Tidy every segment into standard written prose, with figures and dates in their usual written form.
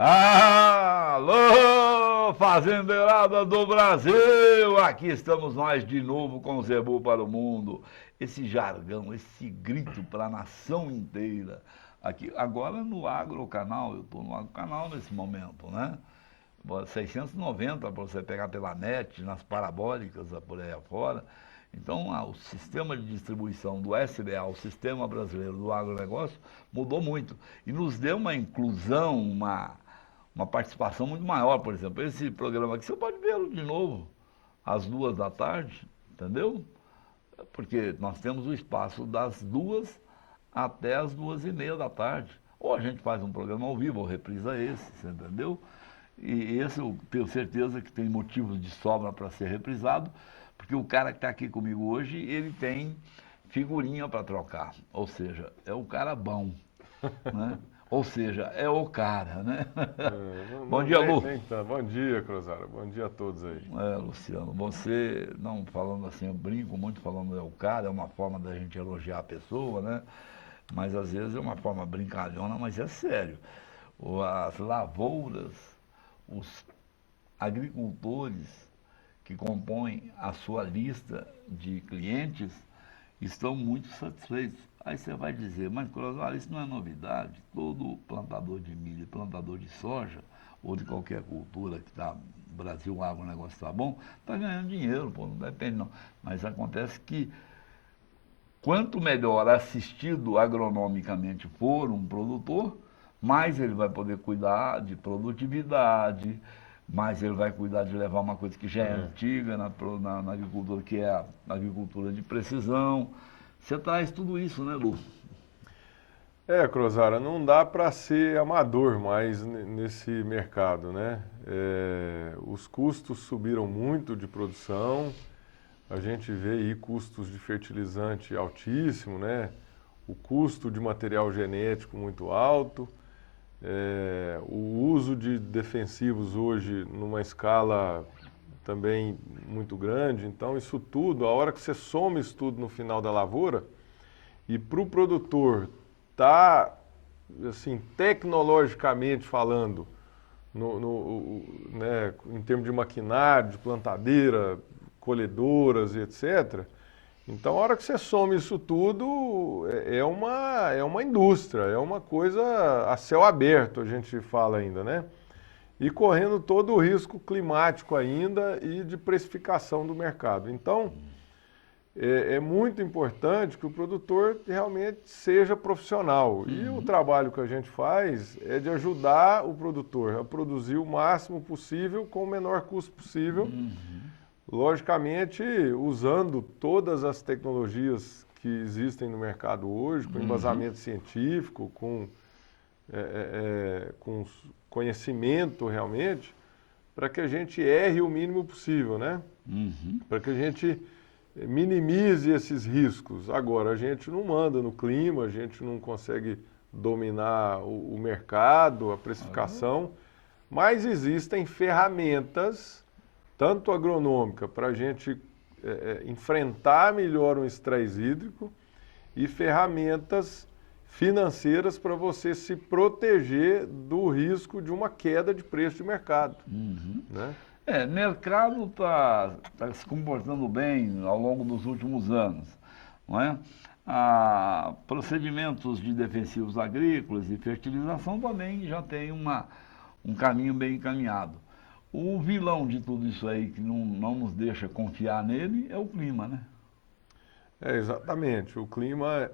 Alô, fazendeirada do Brasil! Aqui estamos nós de novo com o Zebu para o mundo. Esse jargão, esse grito para a nação inteira. Aqui, agora no Agrocanal, eu estou no Agrocanal nesse momento, né? 690 para você pegar pela net, nas parabólicas, por aí afora. Então, o sistema de distribuição do SBA, o Sistema Brasileiro do Agronegócio, mudou muito. E nos deu uma inclusão, uma participação muito maior. Por exemplo, esse programa aqui, você pode vê-lo de novo, às 2 da tarde, entendeu? Porque nós temos o espaço das 2 até as 2h30 da tarde. Ou a gente faz um programa ao vivo, ou reprisa esse, você entendeu? E esse eu tenho certeza que tem motivos de sobra para ser reprisado, porque o cara que está aqui comigo hoje, ele tem figurinha para trocar. Ou seja, é um cara bom, né? Ou seja, é o cara, né? Bom dia, Lu. Nem tanto. Bom dia, Cruzara. Bom dia a todos aí. Luciano, você, não falando assim, eu brinco muito falando é o cara, é uma forma da gente elogiar a pessoa, né? Mas às vezes é uma forma brincalhona, mas é sério. As lavouras, os agricultores que compõem a sua lista de clientes estão muito satisfeitos. Aí você vai dizer, mas Cruzara, isso não é novidade. Todo plantador de milho, plantador de soja, ou de qualquer cultura que está, Brasil, o agronegócio está bom, está ganhando dinheiro, pô, não depende não. Mas acontece que quanto melhor assistido agronomicamente for um produtor, mais ele vai poder cuidar de produtividade, mais ele vai cuidar de levar uma coisa que já é antiga na agricultura, que é a agricultura de precisão. Você traz tudo isso, né, Lu? Cruzara, não dá para ser amador mais nesse mercado, né? Os custos subiram muito de produção, a gente vê aí custos de fertilizante altíssimo, né? O custo de material genético muito alto, o uso de defensivos hoje numa escala também muito grande. Então isso tudo, a hora que você soma isso tudo no final da lavoura, e para o produtor tá, assim, tecnologicamente falando, né, em termos de maquinário, de plantadeira, colhedoras e etc. Então, a hora que você soma isso tudo, é uma indústria, é uma coisa a céu aberto, a gente fala ainda, né? E correndo todo o risco climático ainda e de precificação do mercado. Então, é muito importante que o produtor realmente seja profissional. E o trabalho que a gente faz é de ajudar o produtor a produzir o máximo possível com o menor custo possível. Logicamente, usando todas as tecnologias que existem no mercado hoje, com embasamento científico, com conhecimento realmente, para que a gente erre o mínimo possível, né? Para que a gente minimize esses riscos. Agora, a gente não manda no clima, a gente não consegue dominar o mercado, a precificação, mas existem ferramentas, tanto agronômica, para a gente enfrentar melhor um estresse hídrico, e ferramentas financeiras para você se proteger do risco de uma queda de preço de mercado, né? Mercado está se comportando bem ao longo dos últimos anos, não é? Procedimentos de defensivos agrícolas e fertilização também já tem um caminho bem encaminhado. O vilão de tudo isso aí, que não nos deixa confiar nele, é o clima, né? Exatamente. O clima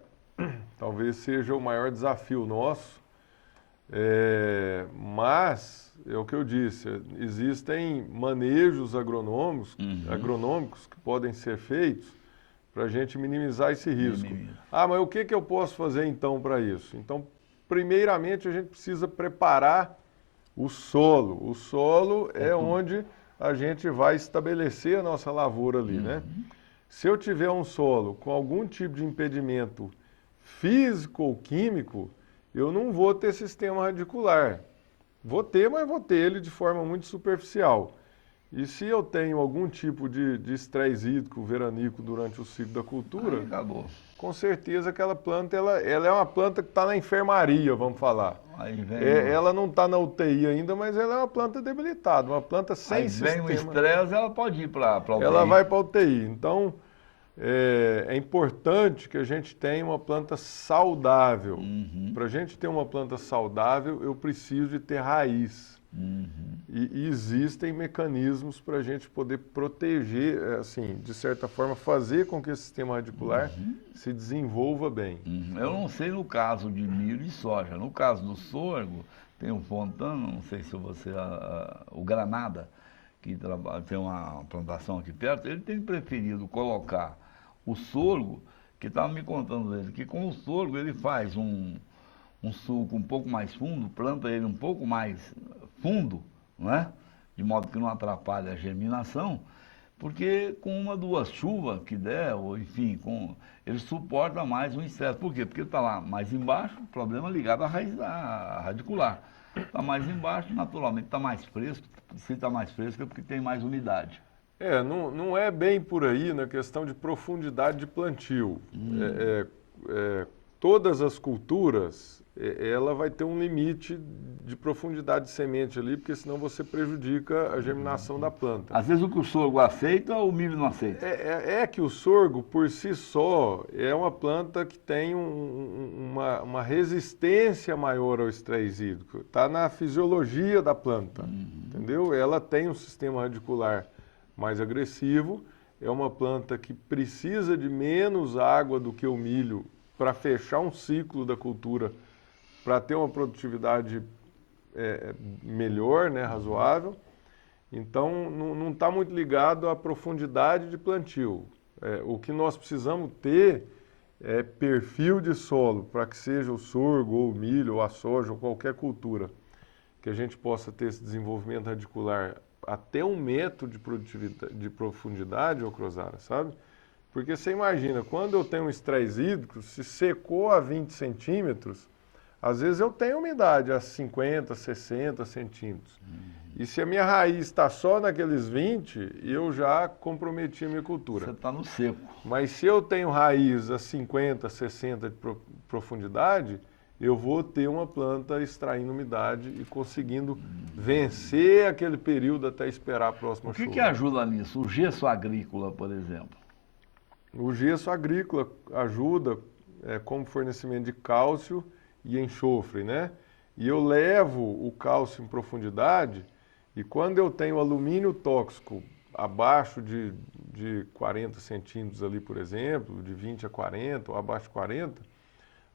talvez seja o maior desafio nosso, mas é o que eu disse, existem manejos agronômicos que podem ser feitos para a gente minimizar esse risco. Mas o que eu posso fazer então para isso? Então, primeiramente a gente precisa preparar o solo. O solo é onde a gente vai estabelecer a nossa lavoura ali, né? Se eu tiver um solo com algum tipo de impedimento físico ou químico, eu não vou ter sistema radicular. Vou ter, mas vou ter ele de forma muito superficial. E se eu tenho algum tipo de estresse hídrico veranico durante o ciclo da cultura, Aí acabou. com certeza aquela planta, ela é uma planta que está na enfermaria, vamos falar. Aí vem, Ela não está na UTI ainda, mas ela é uma planta debilitada, uma planta sem aí vem o sistema. estresse, ela pode ir para a Ela UTI. vai para a UTI. Então, é importante que a gente tenha uma planta saudável. Uhum, Para a gente ter uma planta saudável, eu preciso de ter raiz. uhum, E existem mecanismos para a gente poder proteger, assim, de certa forma, fazer com que esse sistema radicular se desenvolva bem. uhum. Eu não sei no caso de milho e soja. No caso do sorgo, tem o Fontana, não sei se você, o Granada, que tem uma plantação aqui perto, ele tem preferido colocar o sorgo, que estava me contando ele, que com o sorgo ele faz um suco um pouco mais fundo, planta ele um pouco mais fundo, não é? De modo que não atrapalhe a germinação, porque com uma, duas chuvas que der, ou enfim, ele suporta mais o inseto. Por quê? Porque está lá mais embaixo, problema ligado à raiz da radicular. Está mais embaixo, naturalmente está mais fresco. Se está mais fresco é porque tem mais umidade. Não é bem por aí na questão de profundidade de plantio. Todas as culturas, ela vai ter um limite de profundidade de semente ali, porque senão você prejudica a germinação da planta. Às vezes o que o sorgo aceita, o milho não aceita. É que o sorgo, por si só, é uma planta que tem uma resistência maior ao estresse hídrico. Está na fisiologia da planta, entendeu? Ela tem um sistema radicular mais agressivo, é uma planta que precisa de menos água do que o milho para fechar um ciclo da cultura, para ter uma produtividade melhor, né, razoável. Então, não está muito ligado à profundidade de plantio. O que nós precisamos ter é perfil de solo, para que seja o sorgo, ou o milho, ou a soja, ou qualquer cultura, que a gente possa ter esse desenvolvimento radicular até 1 metro de produtividade, de profundidade, ô Crosara, sabe? Porque você imagina, quando eu tenho um estresse hídrico, se secou a 20 centímetros, às vezes eu tenho umidade a 50, 60 centímetros. E se a minha raiz está só naqueles 20, eu já comprometi a minha cultura. Você está no seco. Mas se eu tenho raiz a 50, 60 de profundidade, eu vou ter uma planta extraindo umidade e conseguindo vencer aquele período até esperar a próxima O que chuva. que ajuda nisso? O gesso agrícola, por exemplo. O gesso agrícola ajuda como fornecimento de cálcio e enxofre, né? E eu levo o cálcio em profundidade e quando eu tenho alumínio tóxico abaixo de 40 centímetros ali, por exemplo, de 20 a 40 ou abaixo de 40,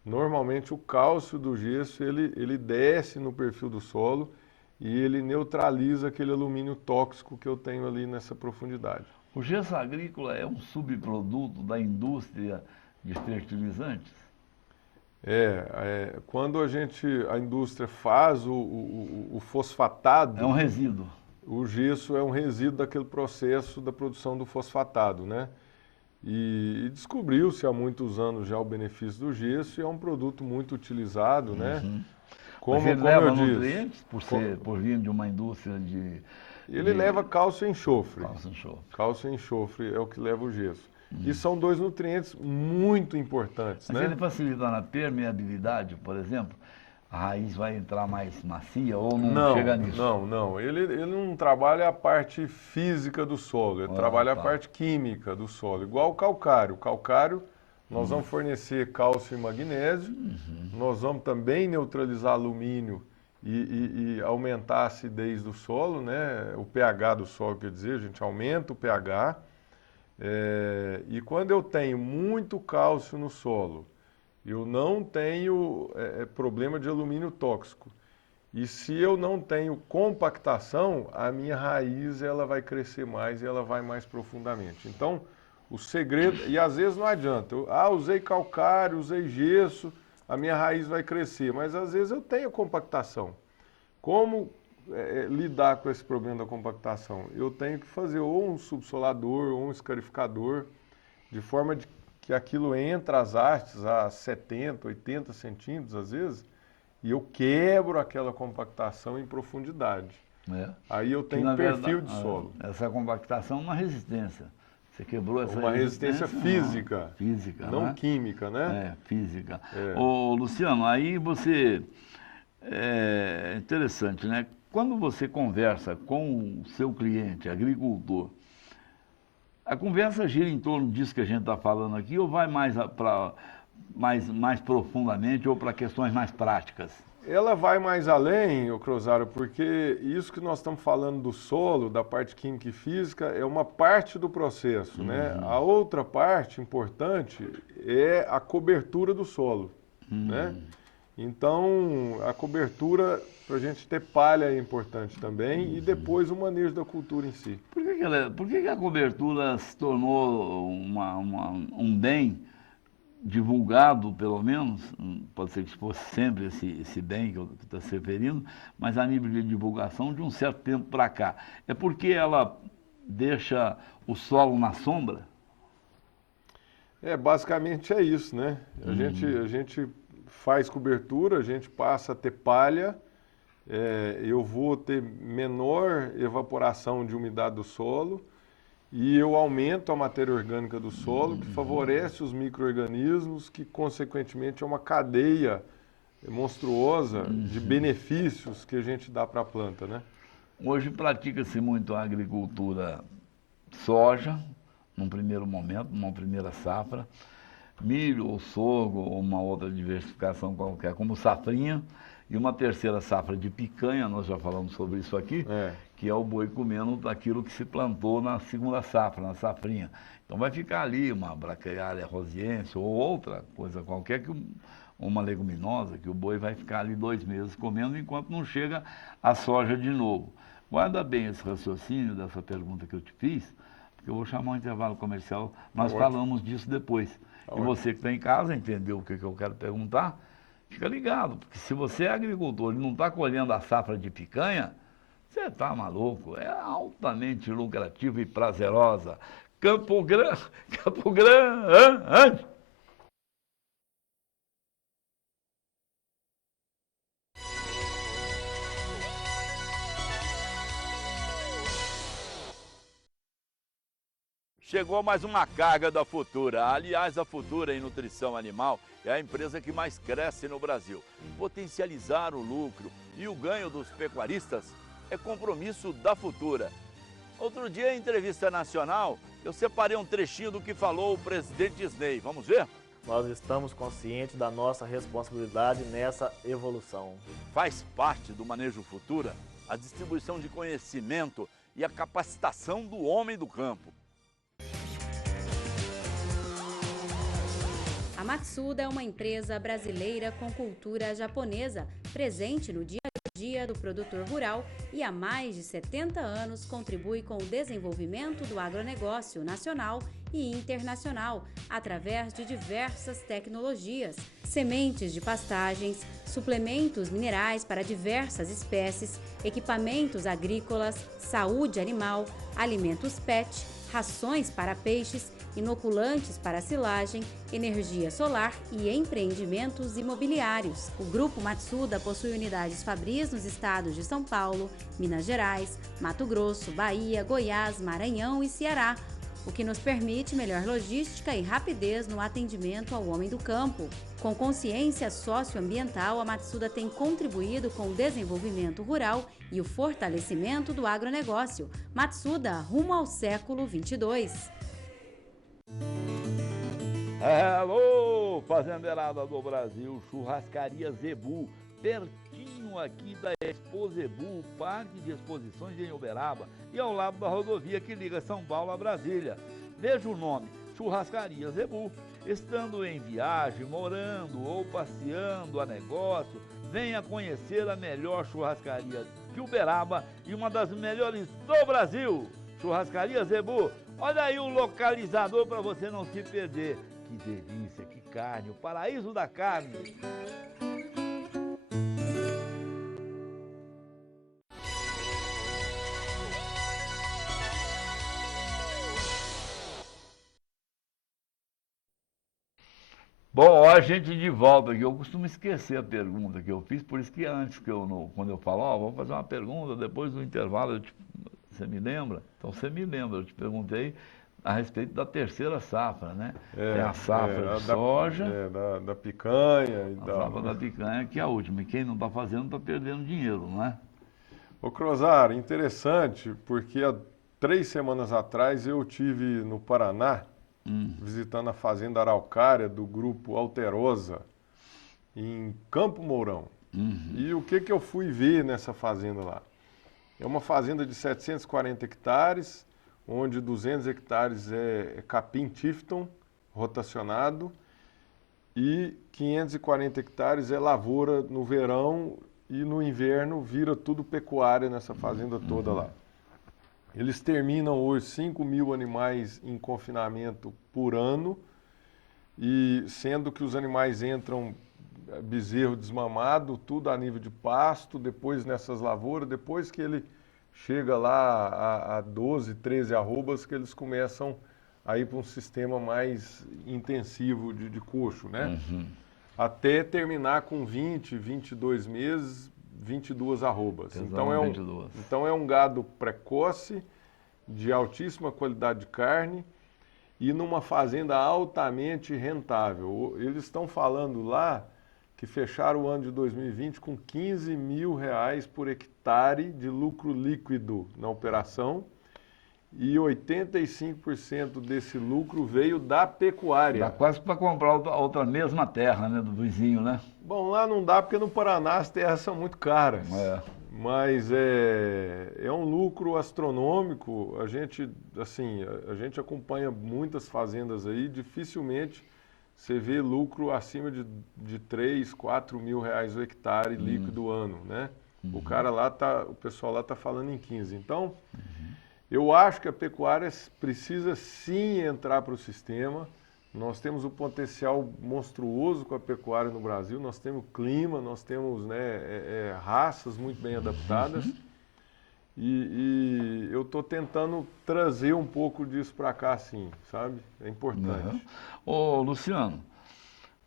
normalmente o cálcio do gesso ele desce no perfil do solo e ele neutraliza aquele alumínio tóxico que eu tenho ali nessa profundidade. O gesso agrícola é um subproduto da indústria de fertilizantes? Quando a indústria faz o fosfatado, É um resíduo. o gesso é um resíduo daquele processo da produção do fosfatado, né? E descobriu-se há muitos anos já o benefício do gesso e é um produto muito utilizado, né? Mas ele Como leva eu disse, nutrientes por vir de uma indústria ele leva cálcio e enxofre. cálcio e enxofre. Cálcio e enxofre é o que leva o gesso. E são dois nutrientes muito importantes, Mas né? ele facilita na permeabilidade, por exemplo, a raiz vai entrar mais macia ou não chega nisso? Não. Ele não trabalha a parte física do solo, ele trabalha tá. a parte química do solo, igual o calcário. O calcário, nós vamos fornecer cálcio e magnésio, nós vamos também neutralizar alumínio e aumentar a acidez do solo, né? O pH do solo, quer dizer, a gente aumenta o pH. E quando eu tenho muito cálcio no solo, eu não tenho problema de alumínio tóxico. E se eu não tenho compactação, a minha raiz ela vai crescer mais e ela vai mais profundamente. Então, o segredo, e às vezes não adianta, usei calcário, usei gesso, a minha raiz vai crescer, mas às vezes eu tenho compactação. Como lidar com esse problema da compactação? Eu tenho que fazer ou um subsolador ou um escarificador, de forma que aquilo entra as hastes a 70, 80 centímetros às vezes, e eu quebro aquela compactação em profundidade. É. Aí eu Que, tenho na perfil verdade, de solo. essa compactação é uma resistência. Você quebrou essa Uma resistência física, não, física, não né? química, né? É, física. É. Ô, Luciano, aí você. É interessante, né? Quando você conversa com o seu cliente, agricultor, a conversa gira em torno disso que a gente está falando aqui ou vai mais profundamente ou para questões mais práticas? Ela vai mais além, ô Cruzaro, porque isso que nós estamos falando do solo, da parte química e física, é uma parte do processo, né? A outra parte importante é a cobertura do solo, né? Então, a cobertura, para a gente ter palha é importante também e depois o manejo da cultura em si. Por que que a cobertura se tornou um bem divulgado, pelo menos, pode ser que fosse sempre esse bem que eu estou se referindo, mas a nível de divulgação de um certo tempo para cá? É porque ela deixa o solo na sombra? Basicamente é isso, né? A gente faz cobertura, a gente passa a ter palha, eu vou ter menor evaporação de umidade do solo e eu aumento a matéria orgânica do solo, que favorece os micro-organismos, que consequentemente é uma cadeia monstruosa de benefícios que a gente dá para a planta, né? Hoje pratica-se muito a agricultura soja, num primeiro momento, numa primeira safra, milho ou sorgo ou uma outra diversificação qualquer, como safrinha, e uma terceira safra de picanha, nós já falamos sobre isso aqui, que é o boi comendo daquilo que se plantou na segunda safra, na safrinha. Então vai ficar ali uma braquiária rosiense ou outra coisa qualquer, uma leguminosa, que o boi vai ficar ali 2 meses comendo enquanto não chega a soja de novo. Guarda bem esse raciocínio dessa pergunta que eu te fiz, porque eu vou chamar um intervalo comercial, nós falamos disso depois. E você que está em casa entendeu o que eu quero perguntar, fica ligado, porque se você é agricultor e não está colhendo a safra de picanha, você está maluco, é altamente lucrativa e prazerosa. Campo Grande, Campo Grande. Chegou mais uma carga da Futura. Aliás, a Futura em Nutrição Animal é a empresa que mais cresce no Brasil. Potencializar o lucro e o ganho dos pecuaristas é compromisso da Futura. Outro dia, em entrevista nacional, eu separei um trechinho do que falou o presidente Isney. Vamos ver? Nós estamos conscientes da nossa responsabilidade nessa evolução. Faz parte do Manejo Futura a distribuição de conhecimento e a capacitação do homem do campo. A Matsuda é uma empresa brasileira com cultura japonesa, presente no dia a dia do produtor rural e há mais de 70 anos contribui com o desenvolvimento do agronegócio nacional e internacional através de diversas tecnologias, sementes de pastagens, suplementos minerais para diversas espécies, equipamentos agrícolas, saúde animal, alimentos PET, rações para peixes, inoculantes para silagem, energia solar e empreendimentos imobiliários. O Grupo Matsuda possui unidades fabris nos estados de São Paulo, Minas Gerais, Mato Grosso, Bahia, Goiás, Maranhão e Ceará, o que nos permite melhor logística e rapidez no atendimento ao homem do campo. Com consciência socioambiental, a Matsuda tem contribuído com o desenvolvimento rural e o fortalecimento do agronegócio. Matsuda, rumo ao século 22. Alô, fazendeirada do Brasil, Churrascaria Zebu, pertinho aqui da Expo Zebu, Parque de Exposições em Uberaba e ao lado da rodovia que liga São Paulo a Brasília. Veja o nome, Churrascaria Zebu. Estando em viagem, morando ou passeando a negócio, venha conhecer a melhor churrascaria de Uberaba e uma das melhores do Brasil. Churrascaria Zebu, olha aí o localizador para você não se perder. Que delícia, que carne, o paraíso da carne. Bom, ó, a gente de volta aqui. Eu costumo esquecer a pergunta que eu fiz, por isso que antes, quando eu falo, ó, vamos fazer uma pergunta, depois do intervalo, você me lembra? Então você me lembra, eu te perguntei a respeito da terceira safra, né? Tem a safra de soja, da picanha e a safra da picanha, que é a última. E quem não está fazendo está perdendo dinheiro, não é? Ô Crozar, interessante, porque há 3 semanas atrás eu tive no Paraná, visitando a fazenda Araucária do grupo Alterosa, em Campo Mourão. E o que eu fui ver nessa fazenda lá? É uma fazenda de 740 hectares, onde 200 hectares é capim Tifton rotacionado e 540 hectares é lavoura no verão e no inverno vira tudo pecuária nessa fazenda toda lá. Eles terminam hoje 5.000 animais em confinamento por ano, e sendo que os animais entram bezerro desmamado, tudo a nível de pasto, depois nessas lavouras, depois que ele chega lá a 12, 13 arrobas, que eles começam a ir para um sistema mais intensivo de coxo, né? Até terminar com 20, 22 meses, 22 arrobas. Então é um gado precoce, de altíssima qualidade de carne e numa fazenda altamente rentável. Eles estão falando lá que fecharam o ano de 2020 com R$15.000 por hectare de lucro líquido na operação, e 85% desse lucro veio da pecuária. Dá quase para comprar outra mesma terra, né, do vizinho, né? Bom, lá não dá porque no Paraná as terras são muito caras. Mas é um lucro astronômico. A gente acompanha muitas fazendas aí, dificilmente você vê lucro acima de 3, 4 mil reais o hectare líquido ano, né? O pessoal lá está falando em 15. Então, eu acho que a pecuária precisa sim entrar para o sistema. Nós temos um potencial monstruoso com a pecuária no Brasil, nós temos clima, nós temos raças muito bem adaptadas. E eu estou tentando trazer um pouco disso para cá, sim, sabe? É importante. Ô, Luciano,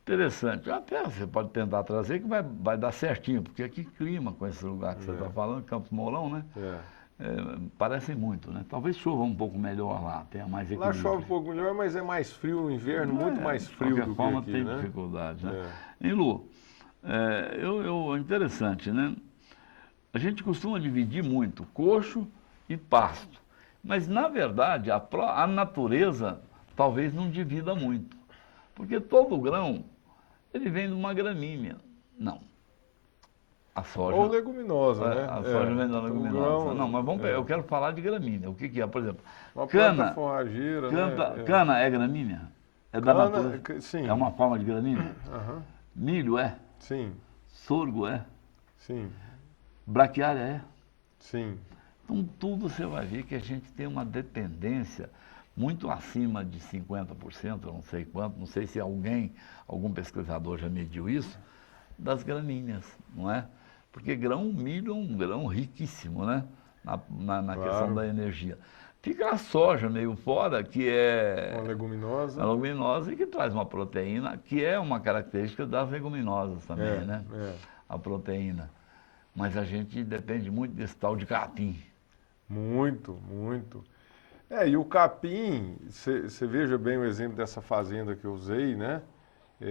interessante. Até você pode tentar trazer que vai dar certinho, porque aqui clima com esse lugar que você está falando, Campos Mourão, né? Parecem muito, né? Talvez chova um pouco melhor lá, tenha mais equilíbrio. Lá chove um pouco melhor, mas é mais frio no inverno, muito mais frio do que forma aqui, tem né? dificuldade, né? Em Lu, interessante, né? A gente costuma dividir muito coxo e pasto, mas na verdade a natureza talvez não divida muito, porque todo grão ele vem de uma gramínea. Não. A soja, ou leguminosa, né? A soja vem da leguminosa. Grão, não, mas eu quero falar de gramínea. O que é? Por exemplo, uma cana. planta forrageira, né? Cana é gramínea? É da natureza? Sim. É uma forma de gramínea? Milho é? Sim. Sorgo é? Sim. Braquiária é? Sim. Então tudo você vai ver que a gente tem uma dependência muito acima de 50%, eu não sei quanto, não sei se algum pesquisador já mediu isso, das gramíneas, não é? Porque milho é um grão riquíssimo, né? Na questão da energia. Fica a soja meio fora, que é uma leguminosa. A leguminosa, e que traz uma proteína, que é uma característica das leguminosas também, né? A proteína. Mas a gente depende muito desse tal de capim. Muito, muito. E o capim, você veja bem o exemplo dessa fazenda que eu usei, né?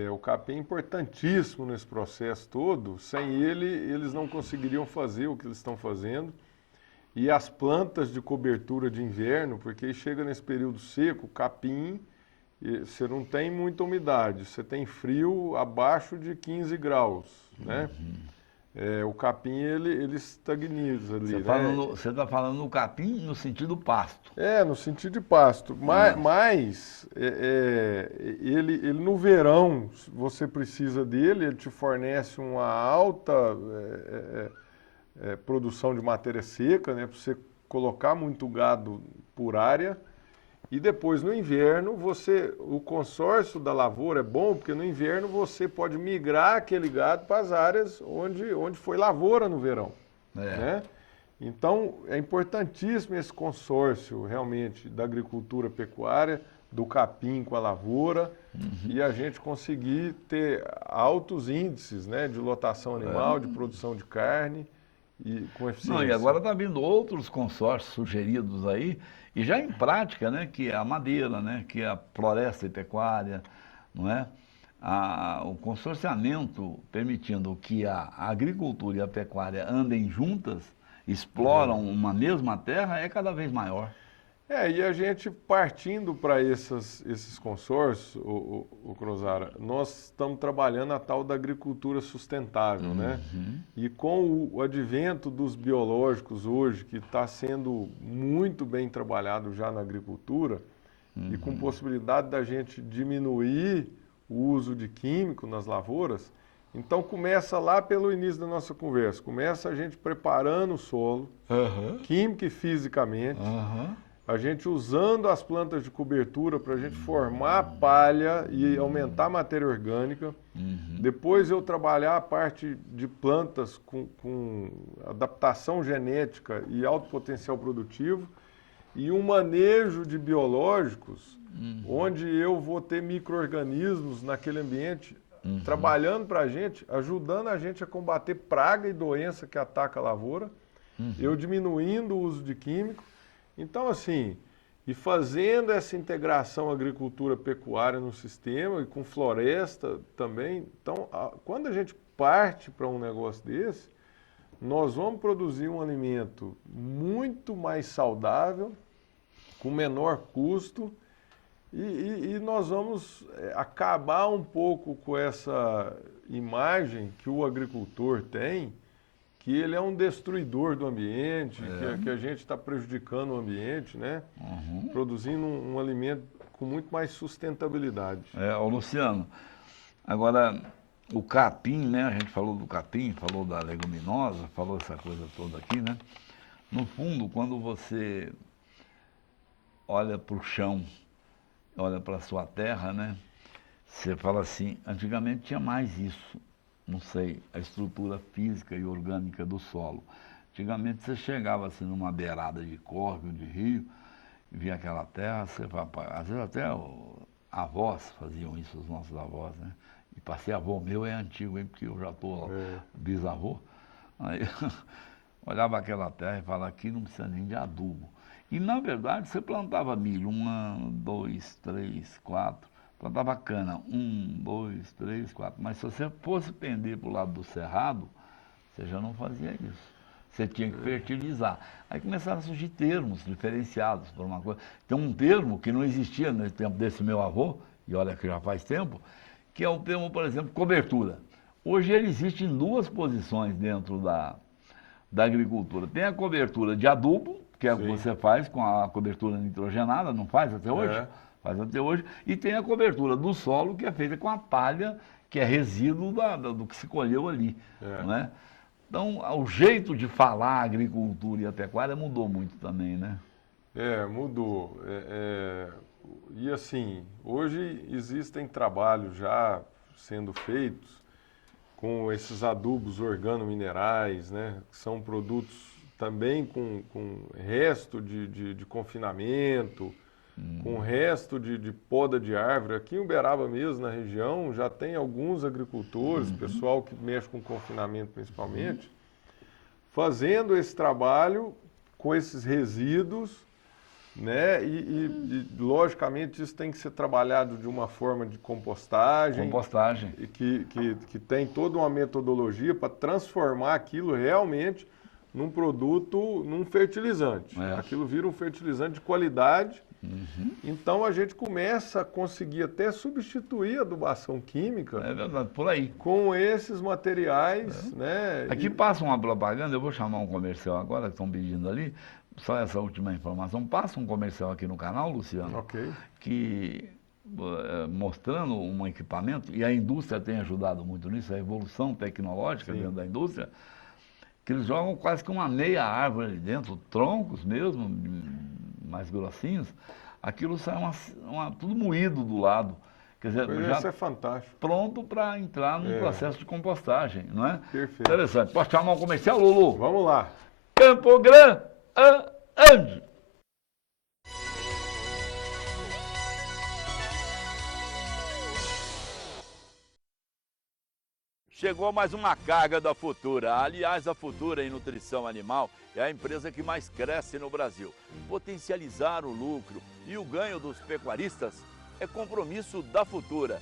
O capim é importantíssimo nesse processo todo. Sem ele, eles não conseguiriam fazer o que eles estão fazendo. E as plantas de cobertura de inverno, porque chega nesse período seco, capim, você não tem muita umidade, você tem frio abaixo de 15 graus, né? O capim, ele estagniza ali, Você está falando no capim no sentido pasto. No sentido de pasto. Mas ele no verão, você precisa dele, ele te fornece uma alta produção de matéria seca, né, para você colocar muito gado por área. E depois, no inverno, o consórcio da lavoura é bom, porque no inverno você pode migrar aquele gado para as áreas onde foi lavoura no verão. Né? Então, é importantíssimo esse consórcio, realmente, da agricultura pecuária. do capim com a lavoura e a gente conseguir ter altos índices, né, de lotação animal, de produção de carne e com eficiência. Não, e agora está vindo outros consórcios sugeridos aí, e já em prática, né, que é a madeira, né, que é a floresta e pecuária, não é? O consorciamento permitindo que a agricultura e a pecuária andem juntas, exploram uma mesma terra, é cada vez maior. E a gente partindo para esses consórcios, o Cruzara, nós estamos trabalhando a tal da agricultura sustentável, né? E com o advento dos biológicos hoje, que está sendo muito bem trabalhado já na agricultura, e com possibilidade da gente diminuir o uso de químico nas lavouras, então começa lá pelo início da nossa conversa, começa a gente preparando o solo, química e fisicamente, a gente usando as plantas de cobertura para a gente formar palha e aumentar a matéria orgânica. Depois eu trabalhar a parte de plantas com adaptação genética e alto potencial produtivo e um manejo de biológicos, onde eu vou ter micro-organismos naquele ambiente trabalhando para a gente, ajudando a gente a combater praga e doença que ataca a lavoura, eu diminuindo o uso de químico. Então, assim, e fazendo essa integração agricultura-pecuária no sistema e com floresta também, então, quando a gente parte para um negócio desse, nós vamos produzir um alimento muito mais saudável, com menor custo, e nós vamos acabar um pouco com essa imagem que o agricultor tem, que ele é um destruidor do ambiente, que a gente está prejudicando o ambiente, né? Produzindo um alimento com muito mais sustentabilidade. Luciano, agora o capim, né? A gente falou do capim, falou da leguminosa, falou essa coisa toda aqui, né? No fundo, quando você olha para o chão, olha para a sua terra, né? Você fala assim, antigamente tinha mais isso. Não sei, a estrutura física e orgânica do solo. Antigamente você chegava assim numa beirada de córrego, de rio, via aquela terra, você vai, às vezes até avós faziam isso, os nossos avós, né? E passei avô meu é antigo, hein, porque eu já estou bisavô. Aí olhava aquela terra e falava, aqui não precisa nem de adubo. E na verdade você plantava milho, 1 ano, 2, 3, 4. Plantava cana, 1, 2, 3, 4. Mas se você fosse pender para o lado do cerrado, você já não fazia isso. Você tinha que fertilizar. Aí começaram a surgir termos diferenciados por uma coisa. Tem um termo que não existia no tempo desse meu avô, e olha que já faz tempo, que é o termo, por exemplo, cobertura. Hoje ele existe em 2 posições dentro da agricultura. Tem a cobertura de adubo, que é o que você faz com a cobertura nitrogenada, não faz até hoje? Faz até hoje, e tem a cobertura do solo, que é feita com a palha, que é resíduo do que se colheu ali. Não é? Então, o jeito de falar a agricultura e a pecuária mudou muito também, né? Mudou. E assim, hoje existem trabalhos já sendo feitos com esses adubos organominerais, né? Que são produtos também com resto de confinamento, com resto de poda de árvore. Aqui em Uberaba mesmo, na região, já tem alguns agricultores, pessoal que mexe com confinamento principalmente, fazendo esse trabalho com esses resíduos, né? E logicamente isso tem que ser trabalhado de uma forma de compostagem. Compostagem. E que tem toda uma metodologia para transformar aquilo realmente num produto, num fertilizante. Aquilo vira um fertilizante de qualidade. Então a gente começa a conseguir até substituir a adubação química. É verdade, por aí. Com esses materiais, né? Aqui passa uma propaganda, eu vou chamar um comercial agora, que estão pedindo ali, só essa última informação. Passa um comercial aqui no canal, Luciano, que mostrando um equipamento, e a indústria tem ajudado muito nisso, a evolução tecnológica dentro da indústria, que eles jogam quase que uma meia árvore ali dentro, troncos mesmo, mais grossinhos, aquilo sai tudo moído do lado. Quer dizer, já isso é fantástico. Pronto para entrar num processo de compostagem, não é? Perfeito. Interessante. Posso chamar um comercial, Lulu? Vamos lá. Campo Grande. Chegou mais uma carga da Futura. Aliás, a Futura em Nutrição Animal é a empresa que mais cresce no Brasil. Potencializar o lucro e o ganho dos pecuaristas é compromisso da Futura.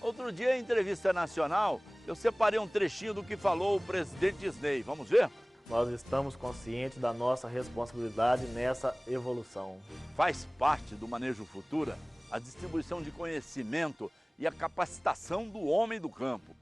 Outro dia, em entrevista nacional, eu separei um trechinho do que falou o presidente Isney. Vamos ver? Nós estamos conscientes da nossa responsabilidade nessa evolução. Faz parte do Manejo Futura a distribuição de conhecimento e a capacitação do homem do campo.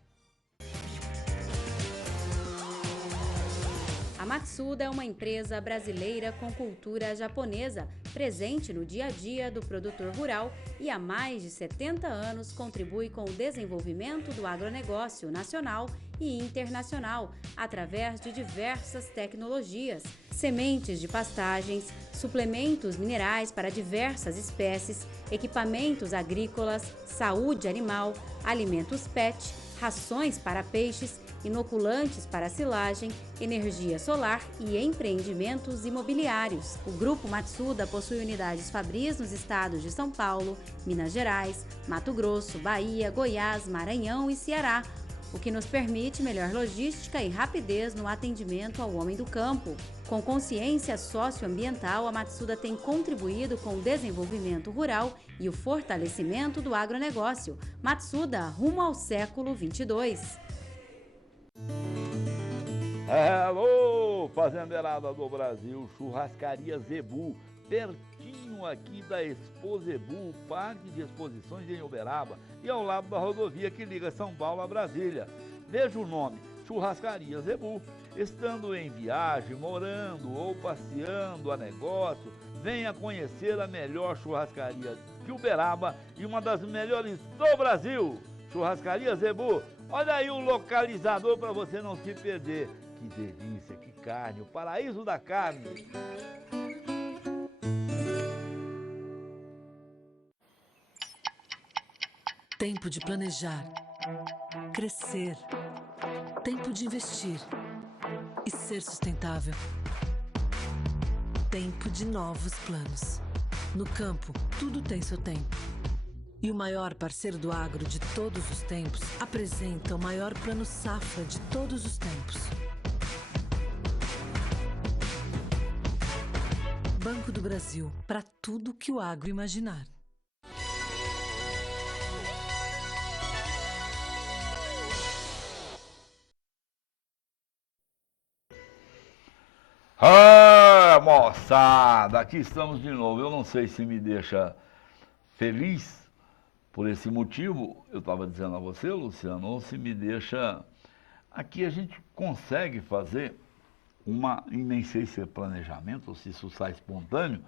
A Matsuda é uma empresa brasileira com cultura japonesa, presente no dia a dia do produtor rural e há mais de 70 anos contribui com o desenvolvimento do agronegócio nacional e internacional através de diversas tecnologias, sementes de pastagens, suplementos minerais para diversas espécies, equipamentos agrícolas, saúde animal, alimentos PET, rações para peixes, inoculantes para silagem, energia solar e empreendimentos imobiliários. O Grupo Matsuda possui unidades fabris nos estados de São Paulo, Minas Gerais, Mato Grosso, Bahia, Goiás, Maranhão e Ceará, o que nos permite melhor logística e rapidez no atendimento ao homem do campo. Com consciência socioambiental, a Matsuda tem contribuído com o desenvolvimento rural e o fortalecimento do agronegócio. Matsuda, rumo ao século 22. Alô, fazendeirada do Brasil, Churrascaria Zebu, pertinho aqui da Expo Zebu, Parque de Exposições em Uberaba e ao lado da rodovia que liga São Paulo a Brasília. Veja o nome, Churrascaria Zebu. Estando em viagem, morando ou passeando a negócio, venha conhecer a melhor churrascaria de Uberaba e uma das melhores do Brasil. Churrascaria Zebu, olha aí o localizador para você não se perder. Que delícia, que carne, o paraíso da carne. Tempo de planejar, crescer, tempo de investir e ser sustentável. Tempo de novos planos. No campo, tudo tem seu tempo. E o maior parceiro do agro de todos os tempos apresenta o maior plano safra de todos os tempos. Banco do Brasil, para tudo que o agro imaginar. Ah, moçada, aqui estamos de novo. Eu não sei se me deixa feliz por esse motivo, eu estava dizendo a você, Luciano, ou se me deixa... Aqui a gente consegue fazer uma, e nem sei se é planejamento ou se isso sai espontâneo,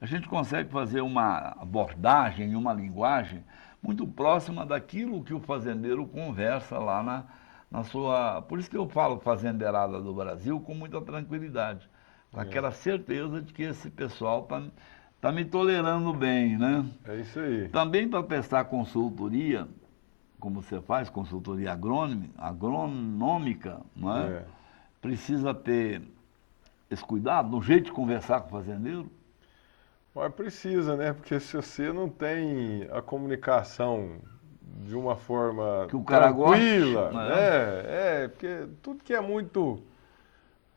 a gente consegue fazer uma abordagem, uma linguagem muito próxima daquilo que o fazendeiro conversa lá na sua... Por isso que eu falo fazendeirada do Brasil com muita tranquilidade, com aquela certeza de que esse pessoal tá me tolerando bem, né? É isso aí. Também para prestar consultoria, como você faz, consultoria agronômica, não é? É. Precisa ter esse cuidado no jeito de conversar com o fazendeiro? Mas precisa, né? Porque se você não tem a comunicação de uma forma Que o cara tranquila, goste, né? Porque tudo que é muito...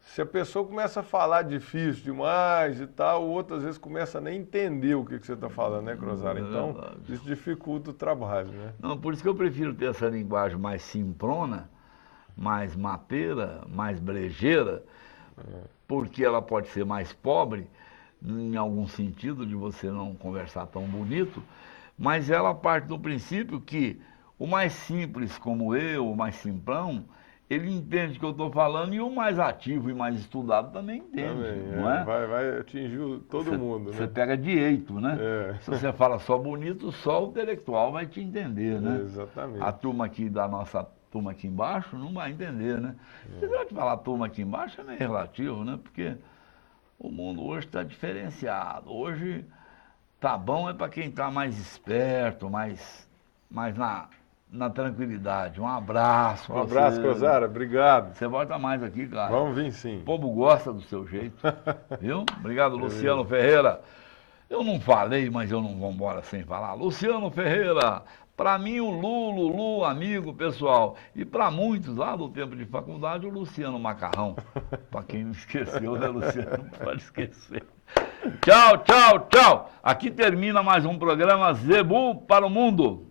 Se a pessoa começa a falar difícil demais e tal, o outro às vezes começa a nem entender o que você está falando, né, Cruzara? Então, isso dificulta o trabalho, né? Não, por isso que eu prefiro ter essa linguagem mais simprona, mais mateira, mais brejeira, porque ela pode ser mais pobre, em algum sentido de você não conversar tão bonito, mas ela parte do princípio que o mais simples como eu, o mais simprão, ele entende o que eu estou falando e o mais ativo e mais estudado também entende, Também, não é? Vai atingir todo mundo, né? Você pega direito, né? É. Se você fala só bonito, só o intelectual vai te entender, né? Exatamente. A turma aqui da nossa turma aqui embaixo não vai entender, né? Se eu te falar turma aqui embaixo é meio relativo, né? Porque o mundo hoje está diferenciado. Hoje tá bom é para quem está mais esperto, mais na tranquilidade. Um abraço. Um abraço, Cruzara. Obrigado. Você volta mais aqui, cara. Vamos vir sim. O povo gosta do seu jeito, viu? Obrigado, Luciano Ferreira. Eu não falei, mas eu não vou embora sem falar. Luciano Ferreira, Para mim, o Lulu, amigo, pessoal. E para muitos, lá do tempo de faculdade, o Luciano Macarrão. Para quem não esqueceu, né, Luciano? Não pode esquecer. Tchau, tchau, tchau. Aqui termina mais um programa Zebu para o Mundo.